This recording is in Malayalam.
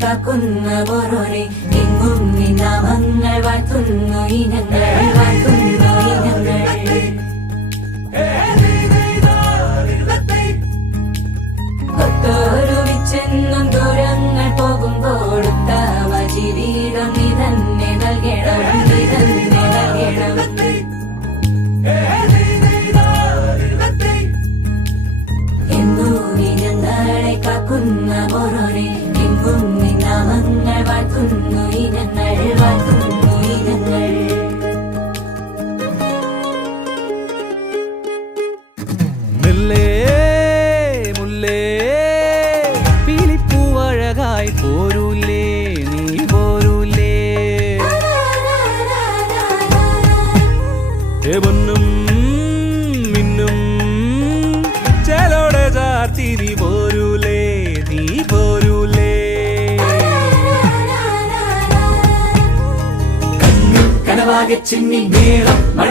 കാക്കുന്ന ഓരോരെ എങ്ങും നിന്നാമങ്ങൾ വാഴ്ത്തുന്നു ഇനങ്ങൾ വാഴ്ത്തുന്നു ഇനങ്ങൾ കൊത്തോരുവിച്ചെന്നും ദൂരങ്ങൾ പോകുമ്പോൾ ഉത്തമ ജീവിതം നീ തന്നെ നൽകണം നീ തന്നെ നൽകണം ഞങ്ങളെ കാക്കുന്ന ഓരോരെ എങ്ങും നിന്നാമങ്ങൾ വാഴ്ത്തുന്നു ഇനങ്ങൾ വാഴ്ത്തുന്നു ഇനങ്ങൾ മുല്ലേ മുല്ലേ പീലിപ്പൂവഴകായി പോരൂലേ നീ പോരൂലേ പൊന്നും മിന്നും ചേലോടെ ചാർത്തിരി പോരൂലേ നീ പോരൂലേ കനവാകെ ചിന്നി മേളം മഴ